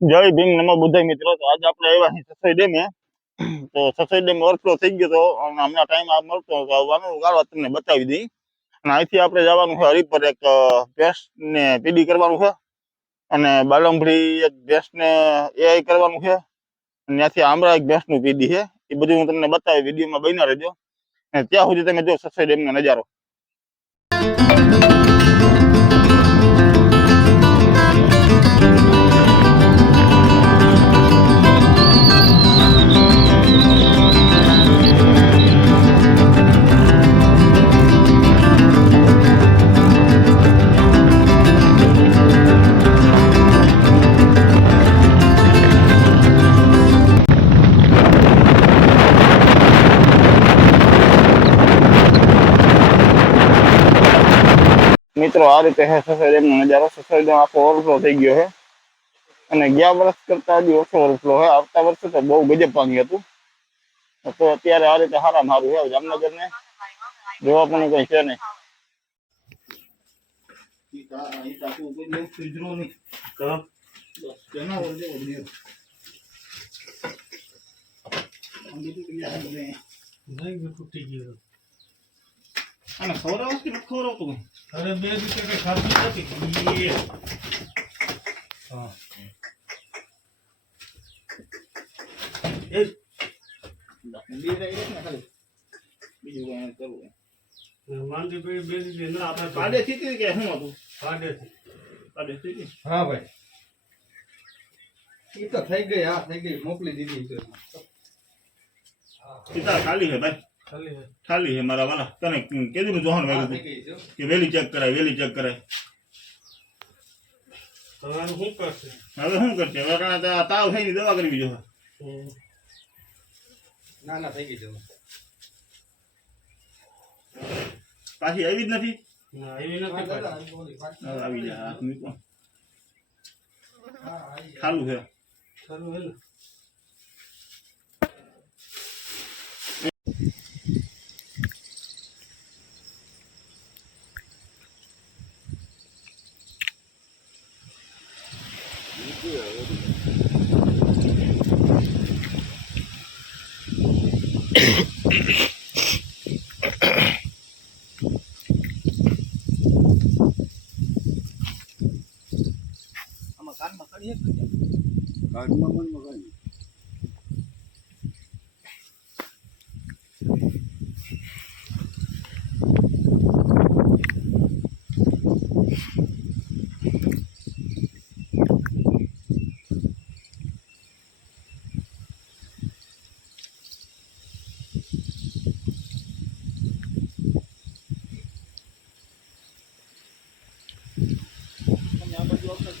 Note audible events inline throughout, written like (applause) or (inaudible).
જય ભીમ નમો બુદ્ધાય મિત્રો. તો આજે આપણે આવ્યા છીએ સસઈ ડેમે. તો સસોઈ ડેમ ઓવરફ્લો થઈ ગયો તો હમણાં ટાઈમ આ મળતો આવવાનું ગાળવા તમને બતાવી દઈ. અને અહીંથી આપણે જવાનું છે હરિપર એક ભેંસ ને પીડી કરવાનું છે. અને બાલંભડી એક ભેંસ ને એઆઈ કરવાનું છે. અને ત્યાંથી આમરા એક ભેંસનું પીડી છે. એ બધું હું તમને બતાવી, વિડીયોમાં બન્યા રહેજો. અને ત્યાં સુધી તમે જો સસોઈ ડેમ નો નજારો. મિત્રો આ રીતે છે સફેદ એમનો નજારો સફેદ આખો ઓવરફ્લો થઈ ગયો છે અને ગયા વર્ષ કરતા હજી ઓછો ઓવરફ્લો છે આવતા વર્ષે તો બહુ ગજબ પાણી હતું. તો અત્યારે આ રીતે સારા મારું છે જામનગર ને જોવા પણ કઈ છે નહીં. અને ખવડાવો કે નથી ખવડાવતું કઈ? અરે બે રીતે કઈ ખાધું નથી ઈએ. હા એ બે રહી જાય ને ખાલી. બીજું કઈ નથી કરવું. માંદી પડી બે રીતે ના આપણે પાડે થીતી કે શું હતું પાડેથી. પાડે થીતી હા ભાઈ ઈ તો થઈ ગઈ હા થઈ ગઈ મોકલી દીધી છે સીતા ખાલી છે ભાઈ ખાલી છે. મારા વાલા. તને કીધું જોવાનું હા, વાગ્યું હતું કે વેલી ચેક કરાય વેલી ચેક કરાય. હવે શું કરશે? હવે શું કરશે? હવે તાવ થઈ દવા કરવી જોઈએ ના ના થઈ ગઈ જવા પાછી આવી જ નથી? આવી જાય હાથ મૂકો. ખાલું છે. સારું હે કાનમાં મન મગાવી. તમે આ બાજુ આવતા જ.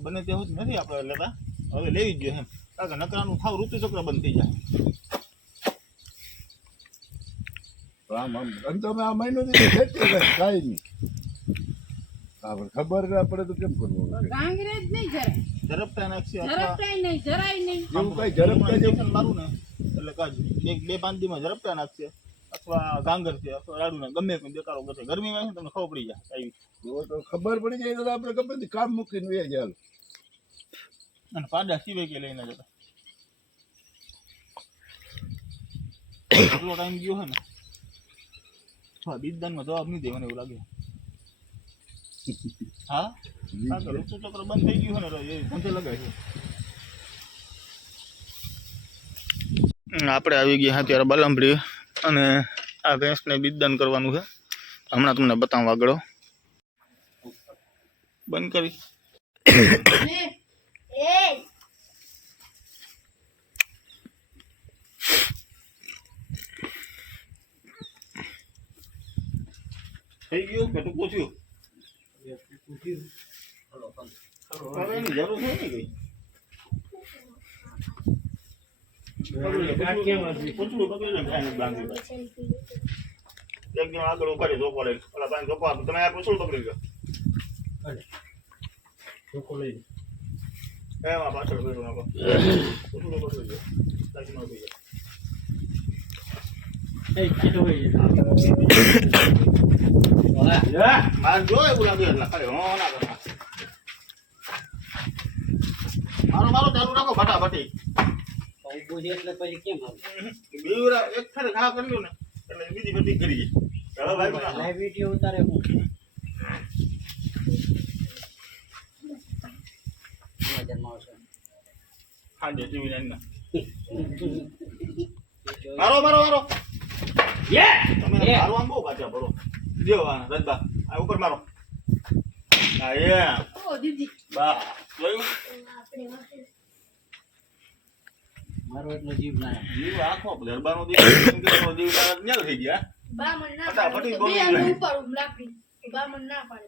બને તેવું જ નથી આપણે લેતા હવે લેવી જ જોઈએ એમ કારણ કે નકરાનું થાવ ઋતુચક્ર બંધ થઈ જાય આમ આમ અને તમે આ મહિનો કાંઈ નહીં. હા, ખબર ના પડે તો કેમ કરવું હવે? ગાંગરે જ નહીં જરાય ઝડપટા નાખશે ઝડપતા નહીં જરાય નહીં એવું કાંઈ ઝડપતા જેવું મારું ને એટલે કાજુ બે બે પાંચ દીમાં ઝડપટા નાખશે અથવા ગાંગર છે અથવા રાડું ને ગમે કોઈ દેકારો કરશે ગરમીમાં છે તમને ખબર પડી જાય આવી ખબર પડી જાય તો આપણે ગમે તે કામ મૂકીને વે જાય અને પાડા સિવાય કે લઈને જતા. એટલો ટાઈમ ગયો છે ને હા બીજદાનમાં જવાબ નહીં દેવાનો એવું લાગે. હા? ઋતુચક્ર બંધ થઈ ગયું છે ને ધંધે લગાય આપણે આવી ગયા અત્યારે બલંભડી અને આ ભેંસને બીજદાન કરવાનું છે. હમણાં તમને બતાવવા આગળ. બંધ કરી. થઈ ગયું? કે તું પૂછ્યું જરૂર છે ને કઈ આ કેમ હતી? પૂછડું પકડી લે ખાઈને બાંધી દે. એક જણ આગળ રહી ધોકો લઈ ઓલા પાસે ધોકો આપો. તમે આ પૂછડું પકડી લો. ચોખ્ખો લઈ. એમાં પાછળ ભેગું નાખો પૂછડું પકડી લો. તાકીમાં ઊભી મારે જો એવું લાગે એટલે ખાલી હો ના મારો મારો ચાલુ રાખો ફટાફટી. બીવરા એક ફેર ઘા કર્યો ને એટલે બીજી બધી કરીએ હવે ભાઈ ના. ખાંડે ટીવી નાની ના. મારો (laughs) મારો મારો તમે મારવા બહુ પાછા ભરો. જો આ રજબા આ ઉપર મારો. હા એ ઓ દીદી. બા જોયું? મારો એટલો જીવ ના જીવ આખો ગરબાનો દીકરો જીવ ન્યાલ થઈ ગયા. ના ફટાફટી બે બોલી ઉપર ઉભ રાખી બામણ ના પાડે